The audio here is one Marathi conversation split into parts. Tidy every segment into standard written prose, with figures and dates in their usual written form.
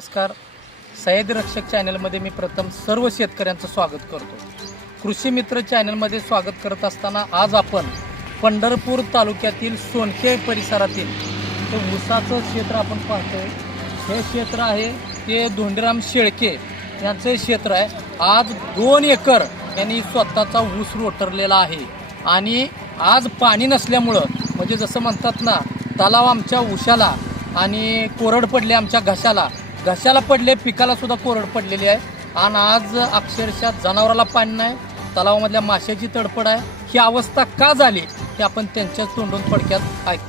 नमस्कार. सह्याद्री रक्षक चॅनलमध्ये मी प्रथम सर्व शेतकऱ्यांचं स्वागत करतो. कृषी मित्र चॅनलमध्ये स्वागत करत असताना आज आपण पंढरपूर तालुक्यातील सोनखे परिसरातील हे ऊसाचं क्षेत्र आपण पाहतोय. हे क्षेत्र आहे ते धोंडीराम शेळके यांचं क्षेत्र आहे. आज 2 एकर यांनी स्वतःचा ऊस रोटरलेला आहे आणि आज पाणी नसल्यामुळं म्हणजे जसं म्हणतात ना, तलाव आमच्या ऊसाला आणि कोरड पडले, आमच्या घशाला पडले, पिकाला सुद्धा कोरड पडलेली आहे. आणि आज अक्षरशः जनावराला पाणी नाही, तलावामधल्या माशाची तडफड आहे. ही अवस्था का झाली ते आपण त्यांच्याच तोंडून थोडक्यात ऐक.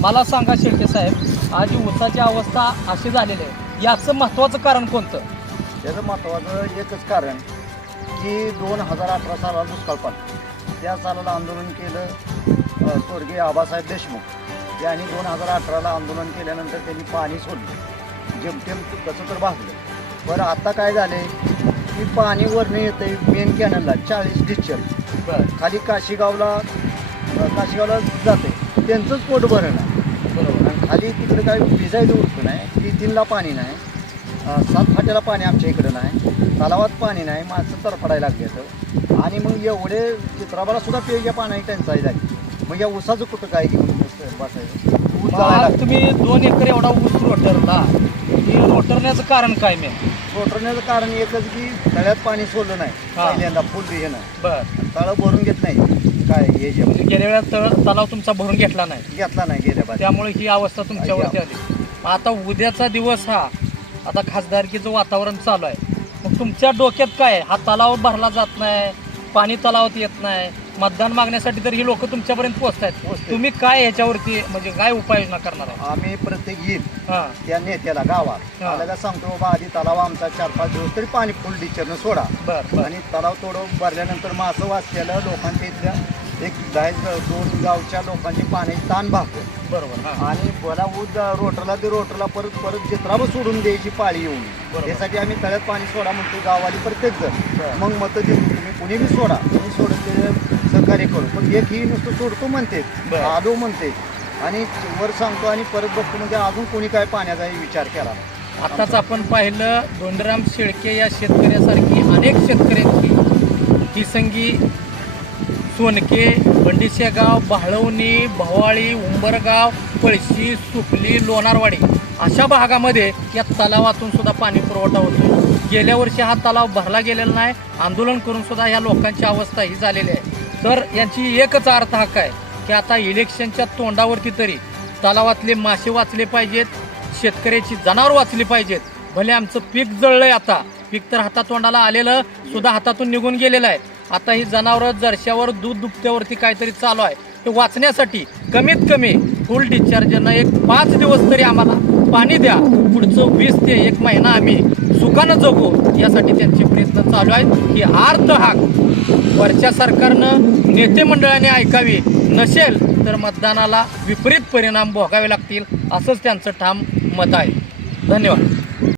मला सांगा शेळके साहेब, आज ऊसाची अवस्था अशी झालेली आहे, याचं महत्त्वाचं कारण कोणतं? त्याचं महत्त्वाचं एकच कारण की 2018 साला दुष्काळ पाणी, त्या सालाला आंदोलन केलं स्वर्गीय आबासाहेब देशमुख यांनी. 2018ला आंदोलन केल्यानंतर त्यांनी पाणी सोडलं, जेमतेम कसं तर भागलं. बरं आता काय झाले की पाणी वरनं येतं मेन कॅनलला 40 डिस्चर खाली काशीगावला जाते, त्यांचंच पोट भरणं आहे. बरोबर. आणि खाली तिकडे काय भिजायचं उरतं नाही, T3ला पाणी नाही, 7 फाट्याला पाणी आमच्या इकडं नाही, तलावात पाणी नाही, माणसं तरफडायला लागली तर. आणि मग एवढे चित्राबाला सुद्धा पेयच्या पाण्याची टंचाई झाली. मग या ऊसाचं कुठं काय घेऊन बसायचं? ऊस जायला तुम्ही 2 एकर एवढा ऊस रोटरला, हे रोटरण्याचं कारण काय? मी रोटरण्याचं कारण एकच की तळ्यात पाणी सोडलं नाही पहिल्यांदा फुल रिहेनं. बरं. तळं भरून घेत नाही काय हे जे म्हणजे गेल्या वेळेला तलाव तुमचा भरून घेतला नाही गेल्या बाजू, त्यामुळे ही अवस्था तुमच्यावरती आली. आता उद्याचा दिवस हा, आता खासदारकीचं वातावरण चालू आहे, मग तुमच्या डोक्यात काय आहे? हा तलाव भरला जात नाही, पाणी तलावात येत नाही, मतदान मागण्यासाठी तर ही लोक तुमच्यापर्यंत पोहोचतायत. तुम्ही काय याच्यावरती म्हणजे काय उपाययोजना करणार आहे? आम्ही प्रत्येक येईल त्या नेत्याला गावात आल्याला सांगतो, बाबा आधी तलाव आमचा 4-5 दिवस तरी पाणी फुल डिस्चरनं सोडा. बरं. आणि तलाव तोडून भरल्यानंतर मग असं वाचलेलं लोकांच्या इथल्या 1-2 गावच्या लोकांची पाण्याची ताण भागते. बरोबर. आणि मला ऊस रोटरला परत चित्रावर सोडून द्यायची पाळी येऊन. त्यासाठी आम्ही तळ्यात पाणी सोडा म्हणतो गाववाली प्रत्येक जण. मग मतं देतो, तुम्ही कुणी बी सोडा, तुम्ही सोडून ते सहकार्य करू. पण एक ही नुसतं सोडतो म्हणते, आलो म्हणते आणि वर सांगतो आणि परत बघतो, म्हणजे अजून कोणी काय पाण्याचाही विचार केला. आताच आपण पाहिलं धोंडीराम शेळके या शेतकऱ्यासारखी अनेक शेतकऱ्यांची हिसंगी, सोनके, बंडिशेगाव, बाळवणी, भवाळी, उंबरगाव, पळशी, सुपली, लोणारवाडी अशा भागामध्ये या तलावातून सुद्धा पाणी पुरवठा होतो. गेल्या वर्षी हा तलाव भरला गेलेला नाही, आंदोलन करून सुद्धा या लोकांची अवस्था ही झालेली आहे. तर यांची एकच अर्थ हा काय की आता इलेक्शनच्या तोंडावरती तरी तलावातले मासे वाचले पाहिजेत, शेतकऱ्याची जनावर वाचली पाहिजेत. भले आमचं पीक जळलंय, आता पीक तर हातातोंडाला आलेलं सुद्धा हातातून निघून गेलेलं आहे. आता ही जनावरं जरशावर दूध दुभत्यावरती काहीतरी चालू आहे, ते वाचण्यासाठी कमीत कमी फुल डिस्चार्जनं एक 5 दिवस तरी आम्हाला पाणी द्या, पुढचं 20 ते 1 महिना आम्ही सुखानं जगू, यासाठी त्यांचे प्रयत्न चालू आहेत. ही आर्त हाक वरच्या सरकारनं, नेते मंडळाने ऐकावी, नसेल तर मतदानाला विपरीत परिणाम भोगावे लागतील, असंच त्यांचं ठाम मत आहे. धन्यवाद.